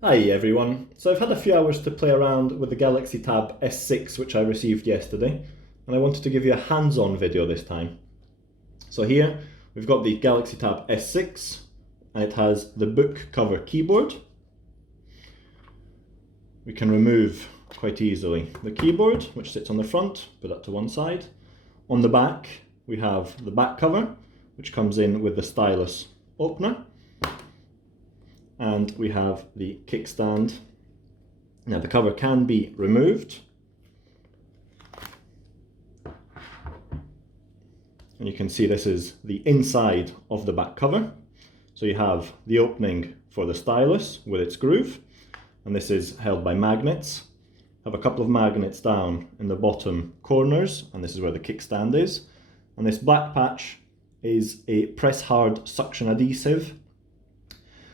Hi everyone, so I've had a few hours to play around with the Galaxy Tab S6 which I received yesterday, and I wanted to give you a hands-on video this time. So here we've got the Galaxy Tab S6 and it has the book cover keyboard. We can remove quite easily the keyboard which sits on the front, put that to one side. On the back we have the back cover which comes in with the stylus opener. And we have the kickstand. Now the cover can be removed. And you can see this is the inside of the back cover. So you have the opening for the stylus with its groove, and this is held by magnets. I have a couple of magnets down in the bottom corners, and this is where the kickstand is. And this black patch is a press hard suction adhesive,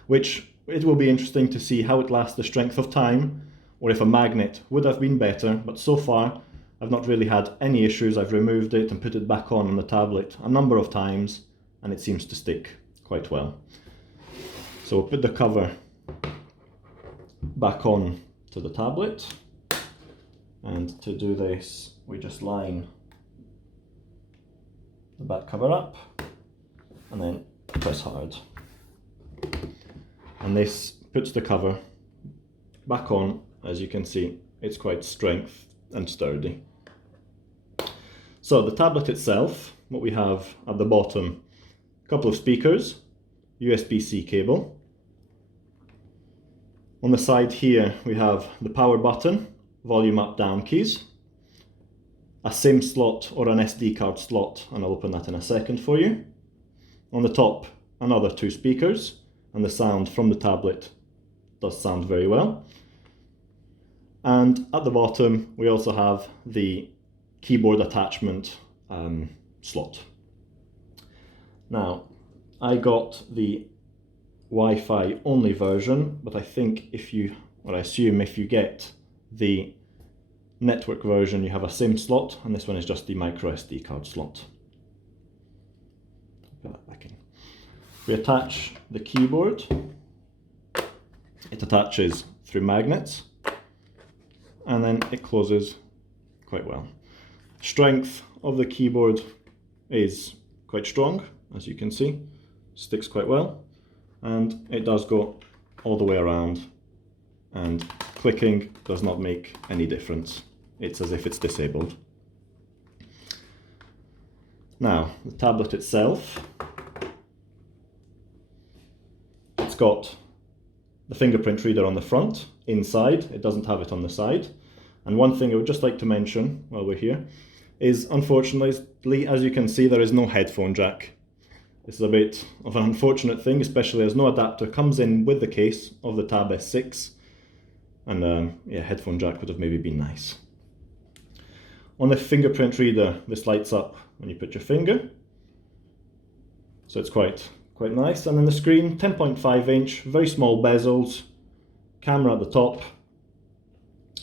which it will be interesting to see how it lasts the strength of time, or if a magnet would have been better, but so far I've not really had any issues. I've removed it and put it back on the tablet a number of times and it seems to stick quite well. So we'll put the cover back on to the tablet, and to do this we just line the back cover up and then press hard. And this puts the cover back on. As you can see, it's quite strength and sturdy. So the tablet itself, what we have at the bottom, a couple of speakers, USB-C cable. On the side here we have the power button, volume up down keys, a SIM slot or an SD card slot, and I'll open that in a second for you. On the top, another two speakers, and the sound from the tablet does sound very well. And at the bottom we also have the keyboard attachment slot. Now I got the Wi-Fi only version, but I think I assume if you get the network version you have a SIM slot, and this one is just the micro SD card slot. Put that back in. We attach the keyboard. It attaches through magnets and then it closes quite well. Strength of the keyboard is quite strong, as you can see, sticks quite well, and it does go all the way around, and clicking does not make any difference. It's as if it's disabled. Now the tablet itself, it's got the fingerprint reader on the front, inside, it doesn't have it on the side. And one thing I would just like to mention while we're here is, unfortunately, as you can see, there is no headphone jack. This is a bit of an unfortunate thing, especially as no adapter comes in with the case of the Tab S6. And yeah, headphone jack would have maybe been nice. On the fingerprint reader, this lights up when you put your finger. So it's quite nice. And then the screen, 10.5 inch, very small bezels, camera at the top,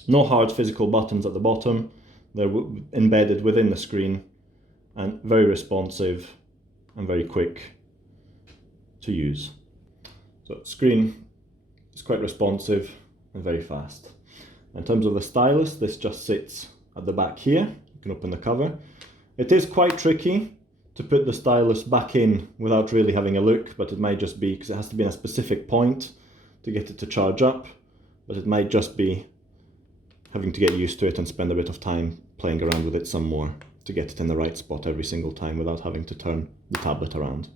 no hard physical buttons at the bottom, they're embedded within the screen, and very responsive and very quick to use. So the screen is quite responsive and very fast. In terms of the stylus, this just sits at the back here. You can open the cover. It is quite tricky to put the stylus back in without really having a look, but it might just be because it has to be in a specific point to get it to charge up, but it might just be having to get used to it and spend a bit of time playing around with it some more to get it in the right spot every single time without having to turn the tablet around.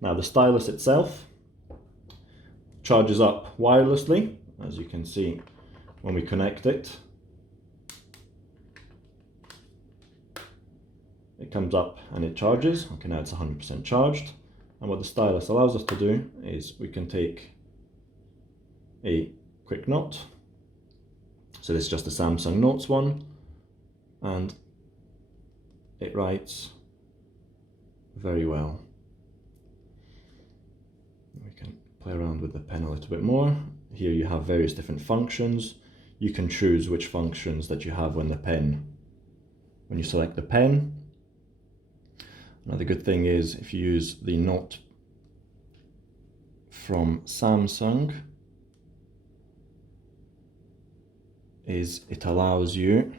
Now the stylus itself charges up wirelessly, as you can see when we connect it. It comes up and it charges. Okay, now it's 100% charged. And what the stylus allows us to do is we can take a quick note. So this is just a Samsung Notes one, and it writes very well. We can play around with the pen a little bit more. Here you have various different functions. You can choose which functions that you have when you select the pen. Another good thing is if you use the Note from Samsung, is it allows you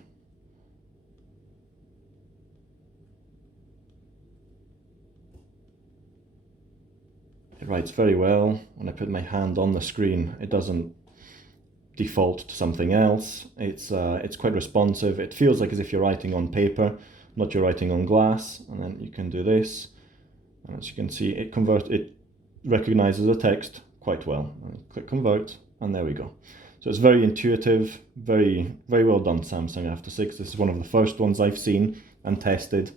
it writes very well. When I put my hand on the screen, it doesn't default to something else. It's quite responsive. It feels like as if you're writing on paper, not you're writing on glass. And then you can do this, and as you can see, it recognizes the text quite well. Click convert, and there we go. So it's very intuitive, very well done, Samsung, I have to say, 'cause this is one of the first ones I've seen and tested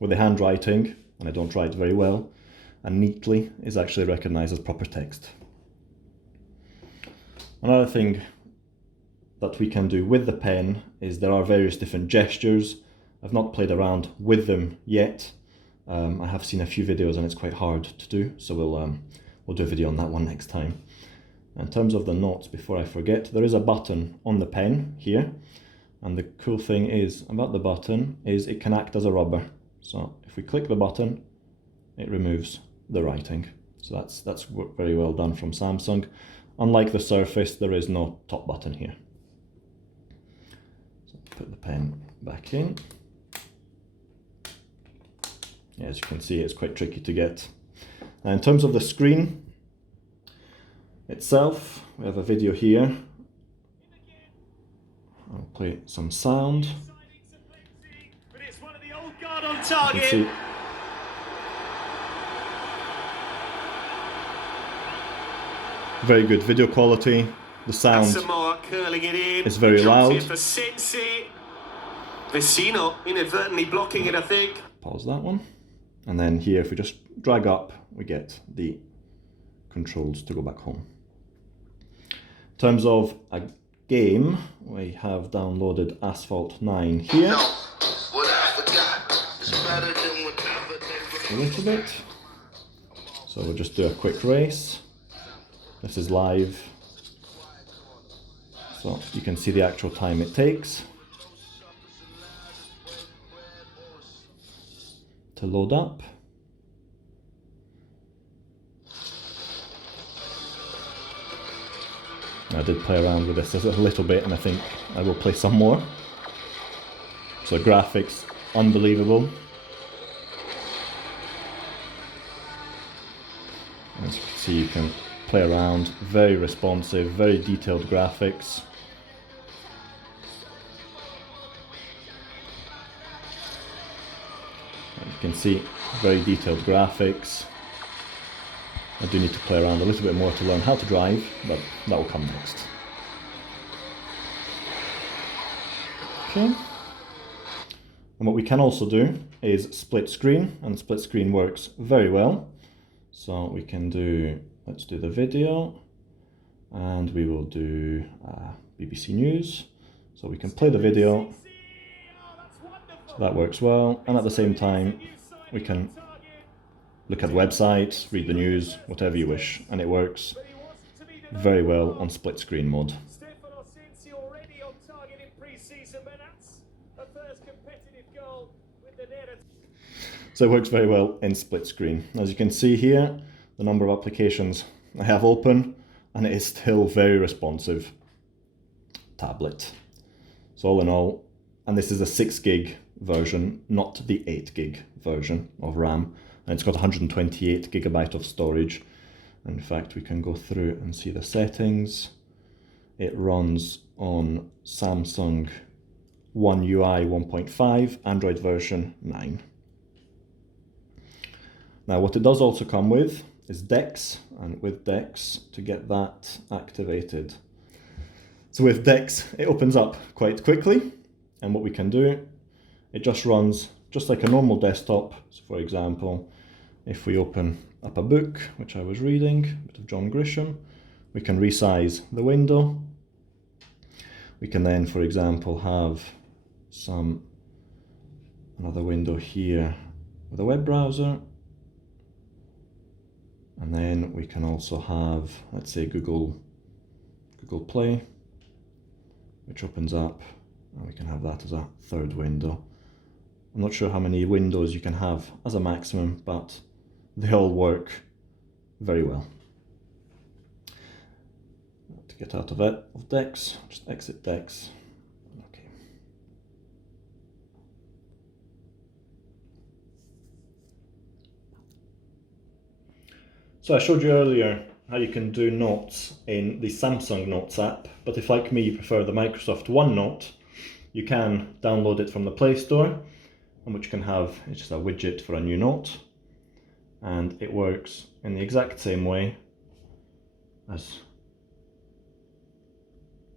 with the handwriting, and I don't write very well, and neatly is actually recognized as proper text. Another thing that we can do with the pen is there are various different gestures. I've not played around with them yet. I have seen a few videos and it's quite hard to do, so we'll do a video on that one next time. In terms of the notes, before I forget, there is a button on the pen here, and the cool thing is about the button is it can act as a rubber. So if we click the button, it removes the writing. So that's very well done from Samsung. Unlike the Surface, there is no top button here. So put the pen back in. Yeah, as you can see, it's quite tricky to get. Now, in terms of the screen itself, we have a video here. I'll play some sound. You can see very good video quality. The sound is very loud. Vecino inadvertently blocking it, I think. Pause that one. And then here, if we just drag up, we get the controls to go back home. In terms of a game, we have downloaded Asphalt 9 here. A little bit. So we'll just do a quick race. This is live, so you can see the actual time it takes to load up. I did play around with this a little bit, and I think I will play some more. So graphics, unbelievable. As you can see, you can play around, very responsive, very detailed graphics. And you can see very detailed graphics. I do need to play around a little bit more to learn how to drive, but that will come next. Okay. And what we can also do is split screen, and split screen works very well. So we can do, let's do the video, and we will do BBC News. So we can play the video, so that works well, and at the same time we can look at the website, read the news, whatever you wish, and it works very well on split screen mode. So it works very well in split screen. As you can see here, the number of applications I have open, and it is still very responsive tablet. So all in all, and this is a 6 gig version, not the 8 gig version of RAM, and it's got 128 gigabyte of storage. In fact, we can go through and see the settings. It runs on Samsung One UI 1.5, Android version 9. Now what it does also come with is DeX, and with DeX, to get that activated. So with DeX, it opens up quite quickly, and what we can do, it just runs just like a normal desktop. So for example, if we open up a book, which I was reading, a bit of John Grisham, we can resize the window. We can then, for example, have another window here with a web browser. And then we can also have, let's say, Google Play, which opens up, and we can have that as a third window. I'm not sure how many windows you can have as a maximum, but they all work very well. To get out of DeX, just exit DeX. So I showed you earlier how you can do notes in the Samsung Notes app, but if like me you prefer the Microsoft OneNote, you can download it from the Play Store, and which can have, it's just a widget for a new note, and it works in the exact same way as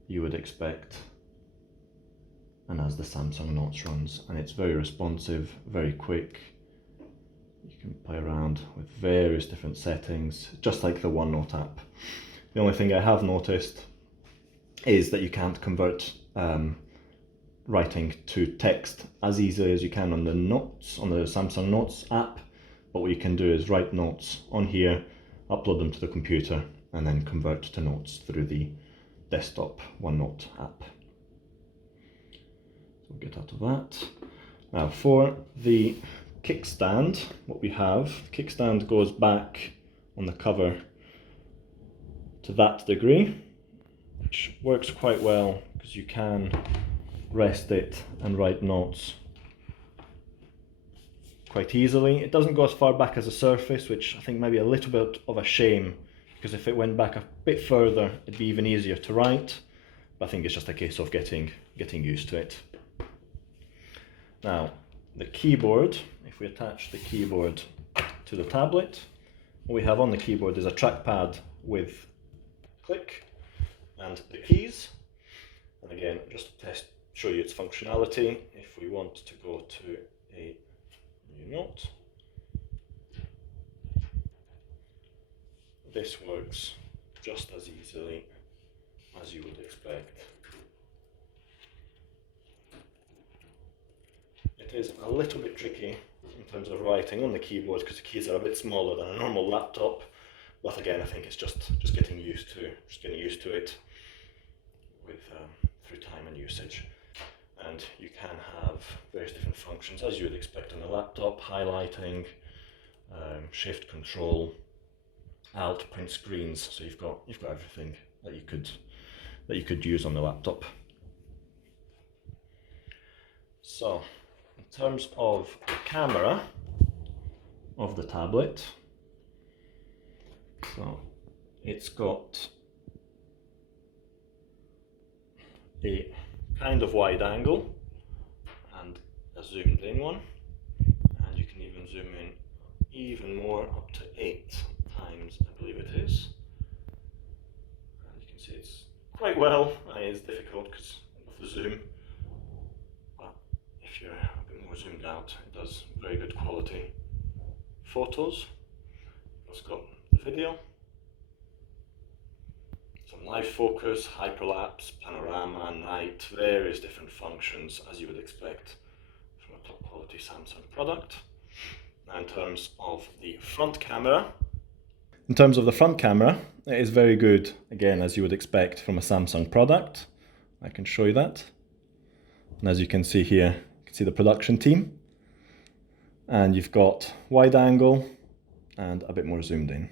you would expect and as the Samsung Notes runs, and it's very responsive, very quick. You can play around with various different settings, just like the OneNote app. The only thing I have noticed is that you can't convert writing to text as easily as you can on the Notes, on the Samsung Notes app. But what you can do is write notes on here, upload them to the computer, and then convert to notes through the desktop OneNote app. So we'll get out of that. Now for the kickstand, what we have, the kickstand goes back on the cover to that degree, which works quite well because you can rest it and write notes quite easily. It doesn't go as far back as the Surface, which I think might be a little bit of a shame, because if it went back a bit further it'd be even easier to write, but I think it's just a case of getting used to it. Now the keyboard, if we attach the keyboard to the tablet, what we have on the keyboard is a trackpad with click and the keys. And again, just to show you its functionality, if we want to go to a new note, this works just as easily as you would expect. It is a little bit tricky in terms of writing on the keyboard because the keys are a bit smaller than a normal laptop, but again I think it's just getting used to it with through time and usage. And you can have various different functions as you would expect on a laptop: highlighting, shift control, alt, print screens. So you've got everything that you could use on the laptop. So in terms of the camera of the tablet, so it's got a kind of wide angle and a zoomed in one, and you can even zoom in even more, up to 8 times I believe it is, and you can see it's quite well. It is difficult because of the zoom, but if you're a bit more zoomed out it does very good quality photos. It's got the video, some live focus, hyperlapse, panorama, night, various different functions as you would expect from a top quality Samsung product. Now in terms of the front camera, it is very good, again as you would expect from a Samsung product. I can show you that, and as you can see here, you can see the production team, and you've got wide angle and a bit more zoomed in.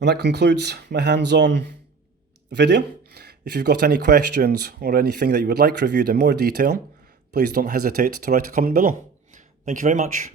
And that concludes my hands-on video. If you've got any questions or anything that you would like reviewed in more detail, please don't hesitate to write a comment below. Thank you very much.